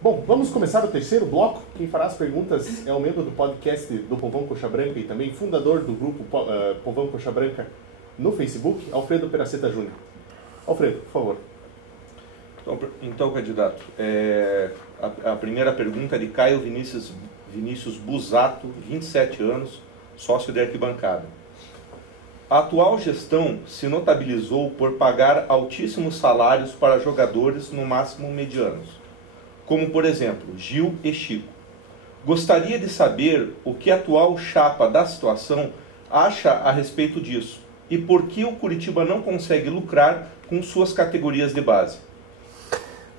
Bom, vamos começar o terceiro bloco. Quem fará as perguntas é o membro do podcast do Povão Coxa Branca e também fundador do grupo Povão Coxa Branca no Facebook, Alfredo Peraceta Júnior. Alfredo, por favor. Então, candidato, a primeira pergunta é de Caio Vinícius Busato, 27 anos, sócio de arquibancada. A atual gestão se notabilizou por pagar altíssimos salários para jogadores no máximo medianos, como por exemplo Gil e Chico. Gostaria de saber o que a atual chapa da situação acha a respeito disso e por que o Curitiba não consegue lucrar com suas categorias de base.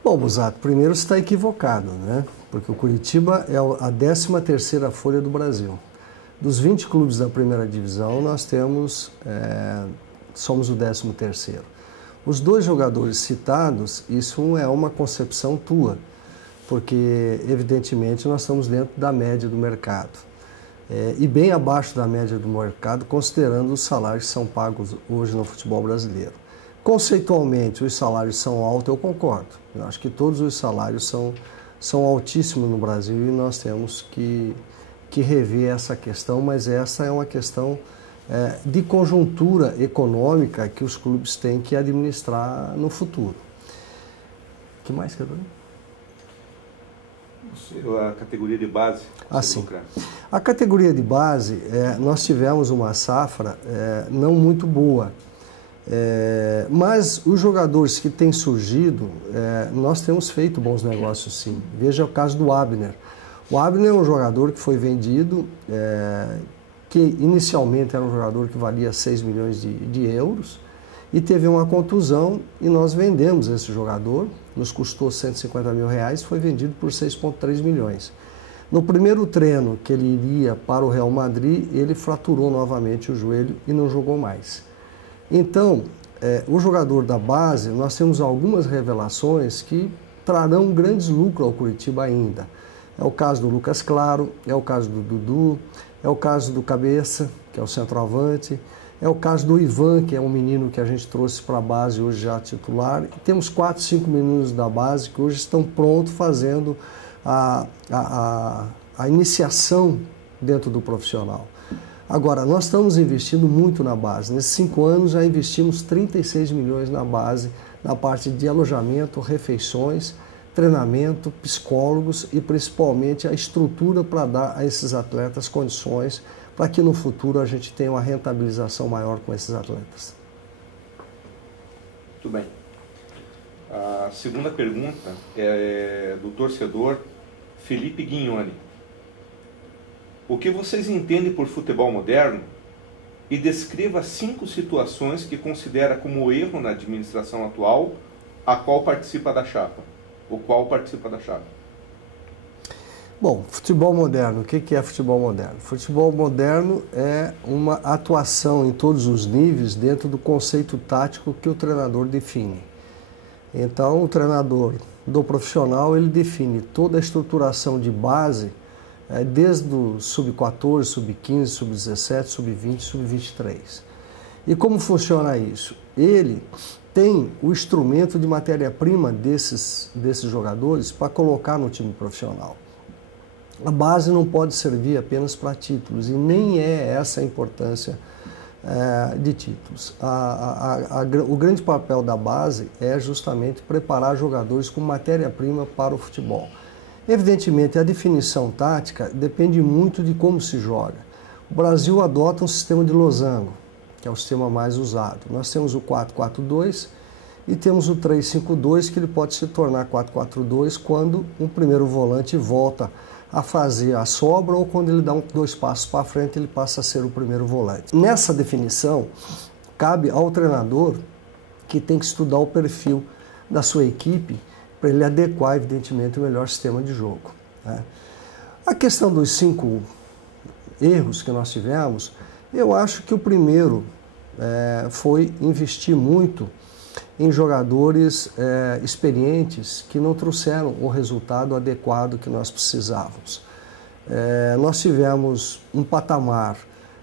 Bom, Busato, primeiro você está equivocado, né? Porque o Curitiba é a 13ª folha do Brasil. Dos 20 clubes da primeira divisão, nós somos o 13º. Os dois jogadores citados, isso é uma concepção tua, porque evidentemente nós estamos dentro da média do mercado. E bem abaixo da média do mercado, considerando os salários que são pagos hoje no futebol brasileiro. Conceitualmente, os salários são altos, eu concordo. Eu acho que todos os salários são altíssimos no Brasil e nós temos que rever essa questão, mas essa é uma questão de conjuntura econômica que os clubes têm que administrar no futuro. O que mais, Cadê? A categoria de base. Sim. A categoria de base, nós tivemos uma safra não muito boa. Mas os jogadores que têm surgido, nós temos feito bons negócios sim. Veja o caso do Abner. O Abner é um jogador que foi vendido, que inicialmente era um jogador que valia 6 milhões de euros e teve uma contusão e nós vendemos esse jogador, nos custou 150 mil reais, foi vendido por 6,3 milhões. No primeiro treino que ele iria para o Real Madrid, ele fraturou novamente o joelho e não jogou mais. Então, o jogador da base, nós temos algumas revelações que trarão grandes lucros ao Curitiba ainda. É o caso do Lucas Claro, é o caso do Dudu, é o caso do Cabeça, que é o centroavante, é o caso do Ivan, que é um menino que a gente trouxe para a base hoje já titular. E temos 4, 5 meninos da base que hoje estão prontos fazendo a iniciação dentro do profissional. Agora, nós estamos investindo muito na base. Nesses 5 anos já investimos 36 milhões na base, na parte de alojamento, refeições, treinamento, psicólogos e principalmente a estrutura para dar a esses atletas condições para que no futuro a gente tenha uma rentabilização maior com esses atletas. Muito bem. A segunda pergunta é do torcedor Felipe Guignoni. O que vocês entendem por futebol moderno? E descreva 5 situações que considera como erro na administração atual, a qual participa da chapa. O qual participa da chapa. Bom, futebol moderno, o que é futebol moderno? Futebol moderno é uma atuação em todos os níveis dentro do conceito tático que o treinador define. Então, o treinador do profissional, ele define toda a estruturação de base, desde o sub-14, sub-15, sub-17, sub-20, sub-23. E como funciona isso? Ele tem o instrumento de matéria-prima desses jogadores para colocar no time profissional. A base não pode servir apenas para títulos e nem é essa a importância de títulos. O grande papel da base é justamente preparar jogadores com matéria-prima para o futebol. Evidentemente, a definição tática depende muito de como se joga. O Brasil adota um sistema de losango, que é o sistema mais usado. Nós temos o 4-4-2 e temos o 3-5-2, que ele pode se tornar 4-4-2 quando um primeiro volante volta a fazer a sobra ou quando ele dá 2 passos para frente, ele passa a ser o primeiro volante. Nessa definição, cabe ao treinador que tem que estudar o perfil da sua equipe para ele adequar, evidentemente, o melhor sistema de jogo, né? A questão dos 5 erros que nós tivemos, eu acho que o primeiro foi investir muito em jogadores experientes que não trouxeram o resultado adequado que nós precisávamos. Nós tivemos um patamar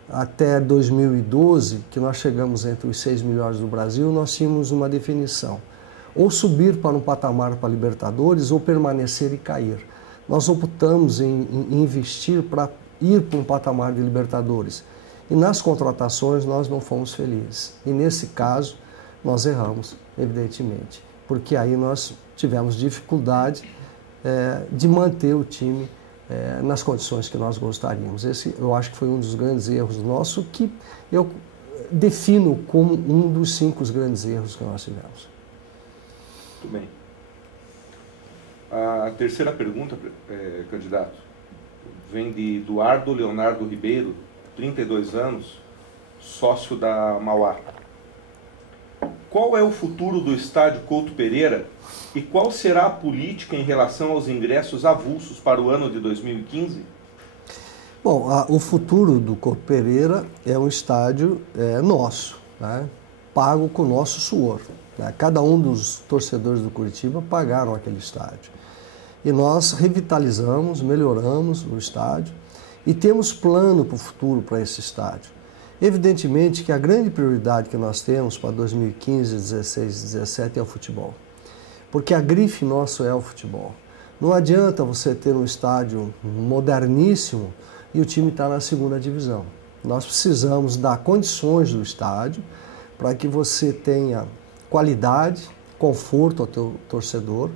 até 2012, que nós chegamos entre os 6 melhores do Brasil, nós tínhamos uma definição. ou subir para um patamar para Libertadores ou permanecer e cair. Nós optamos em investir para ir para um patamar de Libertadores. E nas contratações nós não fomos felizes. E nesse caso nós erramos, evidentemente, porque aí nós tivemos dificuldade de manter o time nas condições que nós gostaríamos. Esse eu acho que foi um dos grandes erros nossos, que eu defino como um dos 5 grandes erros que nós tivemos. Muito bem. A terceira pergunta, candidato, vem de Eduardo Leonardo Ribeiro, 32 anos, sócio da Mauá. Qual é o futuro do estádio Couto Pereira e qual será a política em relação aos ingressos avulsos para o ano de 2015? Bom, o futuro do Couto Pereira é um estádio nosso, né? Pago com o nosso suor. Né? Cada um dos torcedores do Curitiba pagaram aquele estádio. E nós revitalizamos, melhoramos o estádio e temos plano para o futuro para esse estádio. Evidentemente que a grande prioridade que nós temos para 2015, 16 e 17 é o futebol. Porque a grife nosso é o futebol. Não adianta você ter um estádio moderníssimo e o time está na 2ª divisão. Nós precisamos dar condições do estádio para que você tenha qualidade, conforto ao teu torcedor,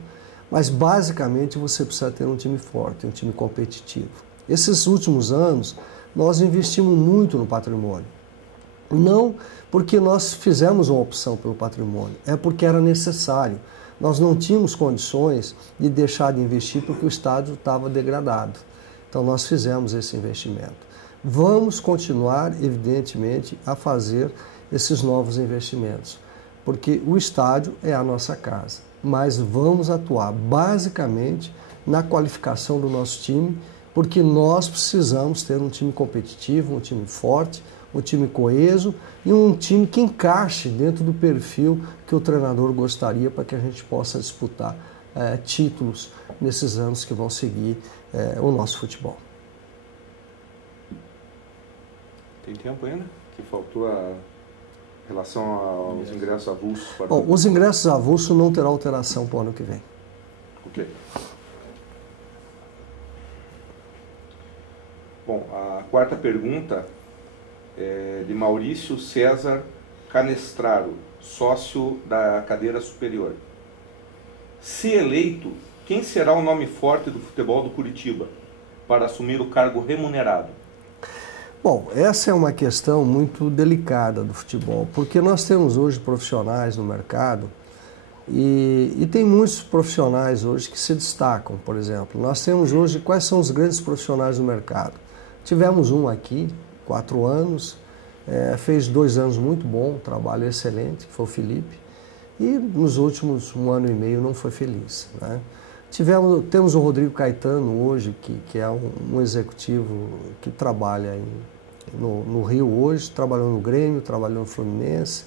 mas basicamente você precisa ter um time forte, um time competitivo. Esses últimos anos nós investimos muito no patrimônio. Não porque nós fizemos uma opção pelo patrimônio, é porque era necessário. Nós não tínhamos condições de deixar de investir porque o estádio estava degradado. Então nós fizemos esse investimento. Vamos continuar, evidentemente, a fazer esses novos investimentos, porque o estádio é a nossa casa. Mas vamos atuar basicamente na qualificação do nosso time, porque nós precisamos ter um time competitivo, um time forte, um time coeso e um time que encaixe dentro do perfil que o treinador gostaria para que a gente possa disputar títulos nesses anos que vão seguir o nosso futebol. Tem tempo ainda? Que faltou a relação aos ingressos avulsos? Bom, os ingressos avulsos não terão alteração para o ano que vem. Ok. Bom, a quarta pergunta é de Maurício César Canestraro, sócio da cadeira superior. Se eleito, quem será o nome forte do futebol do Curitiba para assumir o cargo remunerado? Bom, essa é uma questão muito delicada do futebol, porque nós temos hoje profissionais no mercado e tem muitos profissionais hoje que se destacam. Por exemplo, nós temos hoje quais são os grandes profissionais do mercado. Tivemos um aqui, 4 anos, fez 2 anos muito bom, trabalho excelente, que foi o Felipe, e nos últimos 1 ano e meio não foi feliz, né? Temos o Rodrigo Caetano hoje, que é um executivo que trabalha no Rio hoje, trabalhou no Grêmio, trabalhou no Fluminense,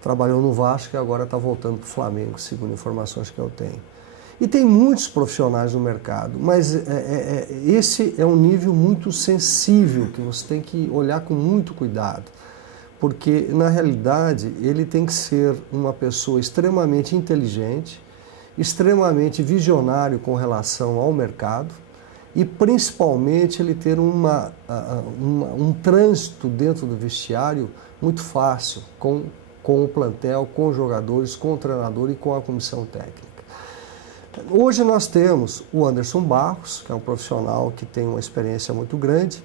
trabalhou no Vasco e agora está voltando para o Flamengo, segundo informações que eu tenho. E tem muitos profissionais no mercado, mas esse é um nível muito sensível que você tem que olhar com muito cuidado, porque na realidade ele tem que ser uma pessoa extremamente inteligente, extremamente visionário com relação ao mercado e principalmente ele ter um trânsito dentro do vestiário muito fácil com o plantel, com os jogadores, com o treinador e com a comissão técnica. Hoje nós temos o Anderson Barros, que é um profissional que tem uma experiência muito grande,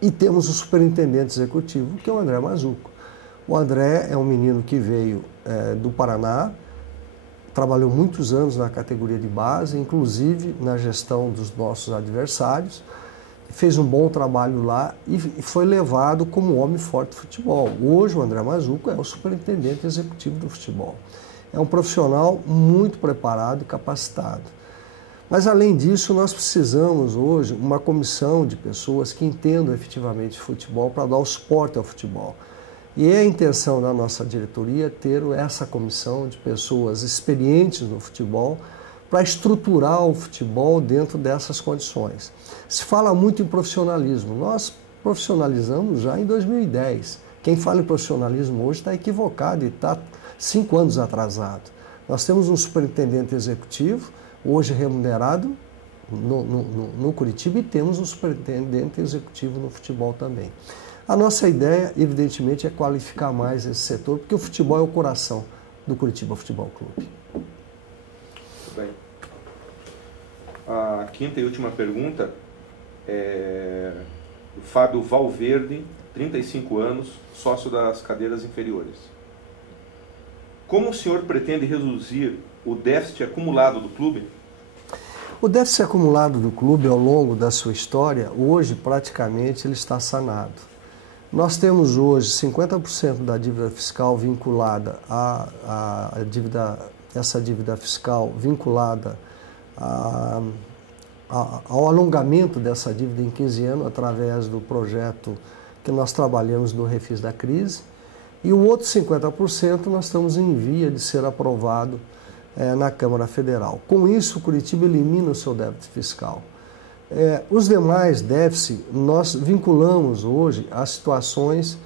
e temos o superintendente executivo, que é o André Mazzuco. O André é um menino que veio do Paraná, trabalhou muitos anos na categoria de base, inclusive na gestão dos nossos adversários, fez um bom trabalho lá e foi levado como homem forte do futebol. Hoje o André Mazzuco é o superintendente executivo do futebol. É um profissional muito preparado e capacitado. Mas além disso, nós precisamos hoje uma comissão de pessoas que entendam efetivamente futebol para dar o suporte ao futebol. E é a intenção da nossa diretoria ter essa comissão de pessoas experientes no futebol para estruturar o futebol dentro dessas condições. Se fala muito em profissionalismo. Nós profissionalizamos já em 2010. Quem fala em profissionalismo hoje está equivocado e está 5 anos atrasado. Nós temos um superintendente executivo, hoje remunerado no Curitiba, e temos um superintendente executivo no futebol também. A nossa ideia, evidentemente, é qualificar mais esse setor, porque o futebol é o coração do Curitiba Futebol Clube. Muito bem. A quinta e última pergunta é do Fábio Valverde, 35 anos, sócio das cadeiras inferiores. Como o senhor pretende reduzir o déficit acumulado do clube? O déficit acumulado do clube ao longo da sua história, hoje praticamente ele está sanado. Nós temos hoje 50% da dívida fiscal vinculada essa dívida fiscal vinculada ao alongamento dessa dívida em 15 anos através do projeto que nós trabalhamos no Refis da Crise, e o outro 50% nós estamos em via de ser aprovado na Câmara Federal. Com isso, o Curitiba elimina o seu débito fiscal. Os demais déficits nós vinculamos hoje a situações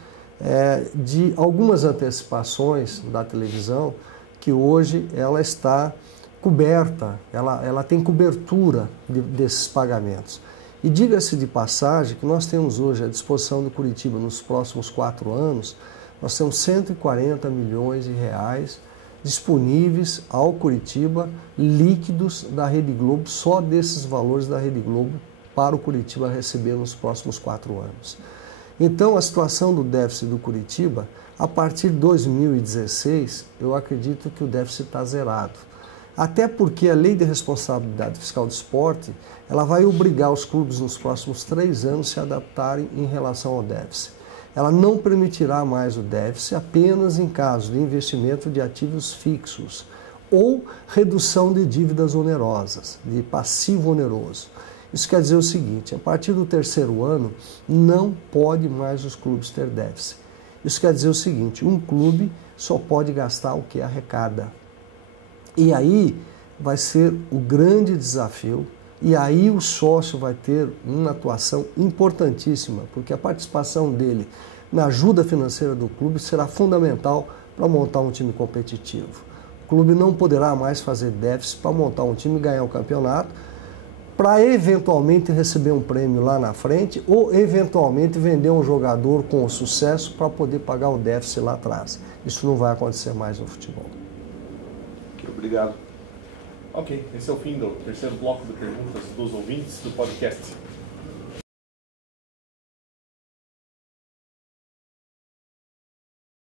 de algumas antecipações da televisão, que hoje ela está coberta, ela tem cobertura desses pagamentos. E diga-se de passagem que nós temos hoje à disposição do Curitiba nos próximos 4 anos, nós temos 140 milhões de reais disponíveis ao Curitiba, líquidos da Rede Globo, só desses valores da Rede Globo para o Curitiba receber nos próximos 4 anos. Então, a situação do déficit do Curitiba, a partir de 2016, eu acredito que o déficit está zerado. Até porque a Lei de Responsabilidade Fiscal do Esporte, ela vai obrigar os clubes nos próximos 3 anos a se adaptarem em relação ao déficit. Ela não permitirá mais o déficit apenas em caso de investimento de ativos fixos ou redução de dívidas onerosas, de passivo oneroso. Isso quer dizer o seguinte, a partir do 3º ano, não pode mais os clubes ter déficit. Isso quer dizer o seguinte, um clube só pode gastar o que arrecada. E aí vai ser o grande desafio, e aí o sócio vai ter uma atuação importantíssima, porque a participação dele na ajuda financeira do clube será fundamental para montar um time competitivo. O clube não poderá mais fazer déficit para montar um time e ganhar o campeonato, para eventualmente receber um prêmio lá na frente ou eventualmente vender um jogador com sucesso para poder pagar o déficit lá atrás. Isso não vai acontecer mais no futebol. Obrigado. Ok, esse é o fim do terceiro bloco de perguntas dos ouvintes do podcast.